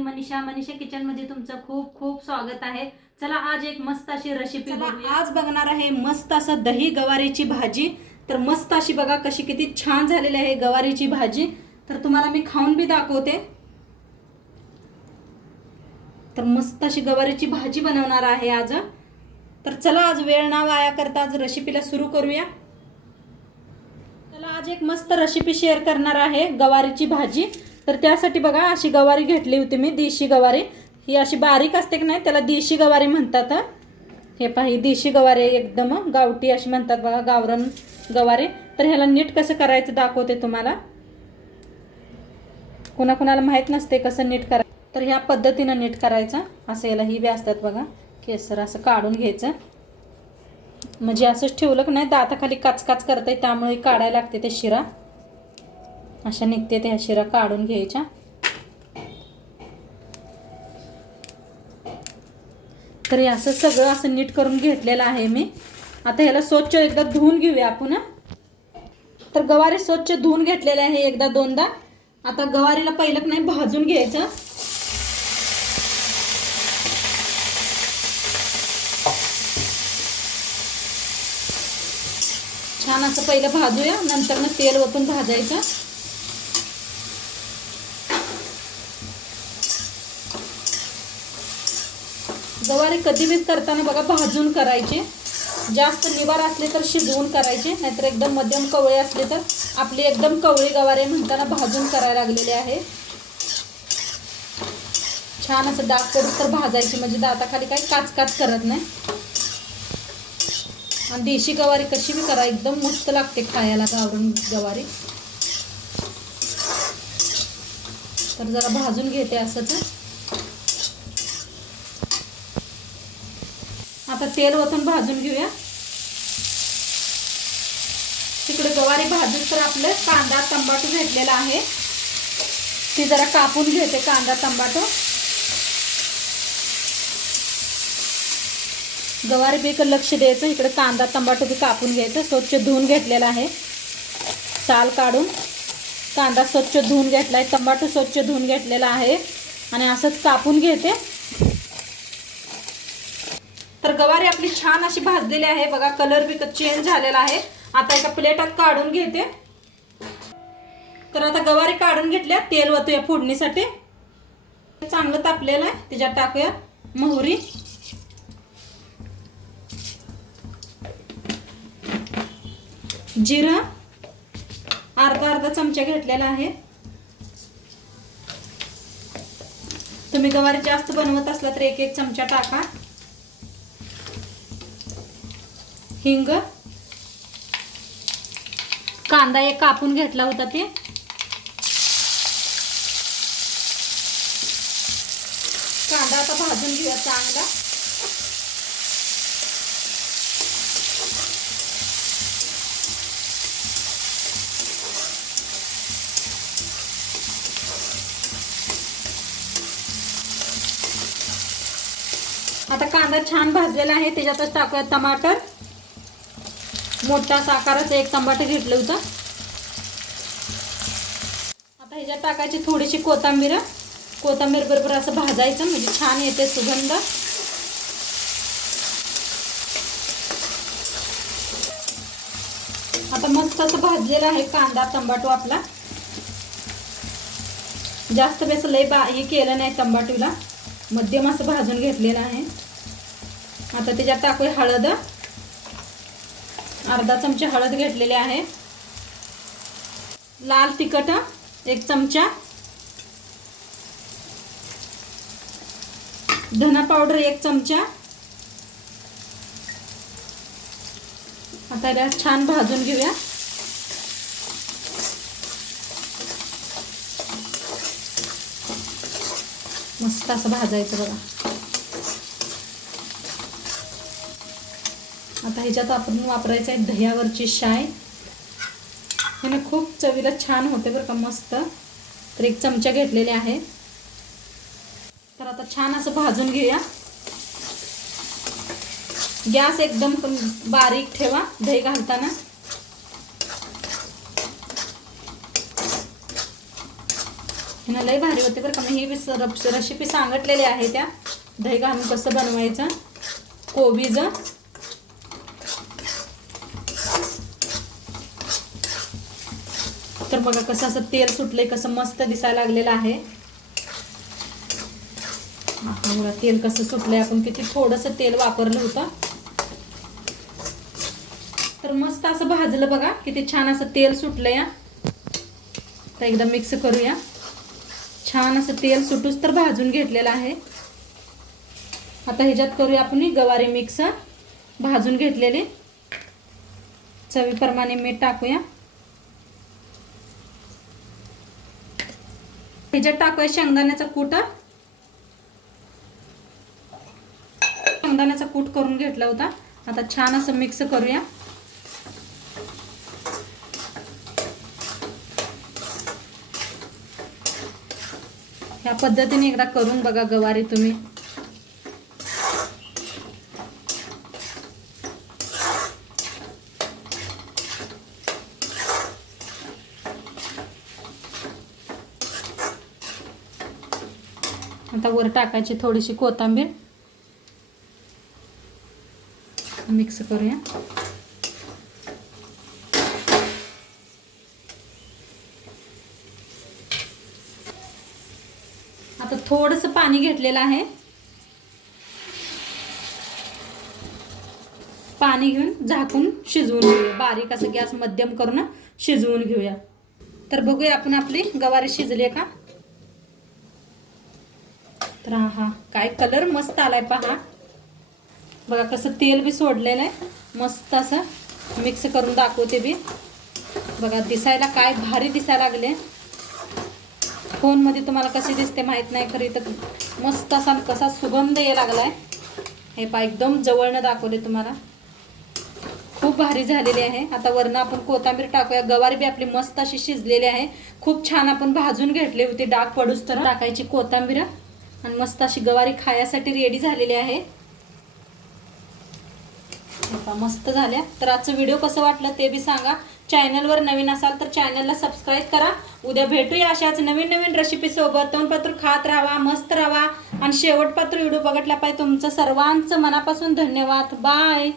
मी Manisha kitchen मध्ये तुमचं खूप खूप स्वागत आहे। चला आज एक मस्त अशी रेसिपी बघूया। आज बघणार आहे मस्त असं दही गवारीची भाजी। तर मस्त अशी बघा कशी किती छान झालेली आहे गवारीची भाजी। तर तुम्हाला मी खाऊन भी दाखवते। तर मस्त अशी गवारीची भाजी बनवणार आहे आज। तर चला आज वेळ ना वाया करता आज रेसिपीला सुरू करूया। चला आज एक मस्त रेसिपी शेअर करणार आहे गवारीची भाजी। तर त्यासाठी बघा अशी गवारी घेतली होती मी, देशी गवारी। ही अशी बारीक असते की नाही त्याला देशी गवारी म्हणतात। हे पहा ही देशी गवारी एकदम गावठी अशी म्हणतात बघा, गावरान गवारी। तर ह्याला नीट कसं करायचं दाखवते तुम्हाला। कोणाकोणाला माहित नसते कसं नीट करायचं, तर ह्या पद्धतीने नीट करायचं। असं याला ही बी असतात बघा केसर, असं काढून घ्यायचं। म्हणजे असंच ठेवलं की नाही दाताखाली काचकाच करते, त्यामुळे काढायला लागते ते शिरा। अशा निघते त्या शिरा काढून घ्यायच्या। तर हे असं सगळं असं नीट करून घेतलेलं आहे मी। आता ह्याला स्वच्छ एकदा धुवून घेऊया आपण। तर गवारी स्वच्छ धुवून घेतलेले आहे एकदा दोनदा। आता गवारीला पहिलं नाही भाजून घ्यायचं। छान असं पहिलं भाजूया, नंतर ना तेल ओतून भाजायचं। गवारी कधी भी करताना बघा भाजून करायचे। जास्त निबार असले तर शिजवून करायचे, नाहीतर एकदम मध्यम कवळे असले तर आपली एकदम कवळी गवारी म्हणताना भाजून करायला लागलेली आहे। छान असं डाग करून तर भाजायची, म्हणजे दाताखाली काही काचकाच करत नाही। आणि देशी गवारी कशी भी करा एकदम मस्त लागते खायला गावरान गवारी। तर जरा भाजून घेते असंच। आता तेल ओतून भाजून घेऊया। तिकडे गवारी भाजून तर आपलं कांदा टमाटो घेतलेला आहे, ती जरा कापून घेते कांदा टमाटो। गवारी बी लक्ष द्यायचं, इकडे कांदा टमाटो बी कापून घ्यायचं। स्वच्छ धुवून घेतलेला आहे साल काढून। कांदा स्वच्छ धुवून घेतलाय, टमाटो स्वच्छ धुवून घेतलेला आहे आणि असंच कापून घेते। तर गवारी आपली छान अशी भाजलेली आहे बघा, कलर बी चेंज झालेला आहे। आता एका प्लेटात काढून घेते। तर आता गवारी काढून घेतल्या, तेल ओतूया फोडणीसाठी। चांगलं तापलेलं आहे, त्याच्यात टाकूया मोहरी, जिरा अर्धा चमचा घेतलेला आहे। तुम्ही गवारी जास्त बनवत असला तर एक चमचा टाका। हिंग, कांदा एक कापून घेतला होता ते, कांदा आता भाजून घेऊया चांगला। आता कांदा छान भाजलेला आहे, त्याच्यातच टाकूया टमाटर। मोठा आकाराचं एक टमाटर घेतलं होतं। आता ह्याच्यात टाकायची थोडीशी कोथिंबीर। कोथिंबीर बरोबर असं भाजायचं, म्हणजे छान येते सुगंध। आता मस्त असं भाजलेला आहे कांदा टमाटो आपला। जास्त बेस लय हे केलं नाही टमाटोला, मध्यम असं भाजून घेतलेलं आहे। आता त्याच्यात टाकूया हळद, अर्धा चमचा हळद घेतलेली आहे। लाल तिखट एक चमचा, धना पावडर एक चमचा। आता याला छान भाजून घेऊया। मस्त असं भाजायचं बघा। आता ह्याच्यात आपण वापरायचं आहे दह्यावरची शाय। ह्याने खूप चवीला छान होते बरं का मस्त। तर एक चमचा घेतलेले आहे। तर आता छान असं भाजून घेऊया। गॅस एकदम बारीक ठेवा दही घालताना। हिनं लई भारी होते बरं का. मी ही रेसिपी सांगितलेली आहे त्या दही घालून कसं बनवायचं कोबीचं. तर बघा कसं असं तेल सुटलंय, कसं मस्त दिसायला लागलेलं आहे. बघा तेल कसं सुटलंय, आपण किती थोडंसं तेल वापरलं होतं. तर मस्त असं भाजलं बघा, किती छान असं तेल सुटलंय. तर एकदा मिक्स करूया. छान असं तेल सुटूस तर भाजून घेतलेलं आहे. आता ह्याच्यात करूया आपण गवारी मिक्स भाजून घेतलेले. चवीप्रमाणे मीठ टाकूया. ह्याच्यात टाकूया शेंगदाण्याचा कूट. शेंगदाण्याचा कूट करून घेतला होता. आता छान असं मिक्स करूया. ह्या पद्धतीने एकदा करून बघा गवारी तुम्ही. आता वर टाकायची थोडीशी कोथिंबीर. मिक्स करूया. आता थोडंसं पाणी घेतलेलं आहे. पाणी घेऊन झाकून शिजवून घेऊया. बारीक असं गॅस मध्यम करून शिजवून घेऊया. तर बघूया आपण आपली गवारी शिजली का. तर हा काय कलर मस्त आलाय पहा. बघा कसं तेल बी सोडलेलं आहे. मस्त असं मिक्स करून दाखवते बी. बघा दिसायला काय भारी दिसायला लागले. फोनमध्ये तुम्हाला कशी दिसते माहीत नाही, खरी तर मस्त असा कसा सुगंध यायला लागलाय. हे पहा एकदम जवळनं दाखवले तुम्हाला. खूप भारी झालेली आहे. आता वरनं आपण कोथिंबीर टाकूया. गवारी बी आपली मस्त अशी शिजलेली आहे. खूप छान आपण भाजून घेतली होती. डाग पडूस तर टाकायची कोथिंबीर आणि मस्त अशी गवारी खाण्यासाठी रेडी झालेली आहे. मस्त झाल्या. तर आजचं व्हिडिओ कसं वाटलं ते बी सांगा. चॅनलवर नवीन असाल तर चॅनलला सबस्क्राईब करा. उद्या भेटूया अशाच नवीन नवीन रेसिपी सोबत. तोंडपात्र खात राहा, मस्त राहा आणि शेवटपात्र व्हिडिओ बघितला पाहिजे. तुमचं सर्वांचं मनापासून धन्यवाद. बाय.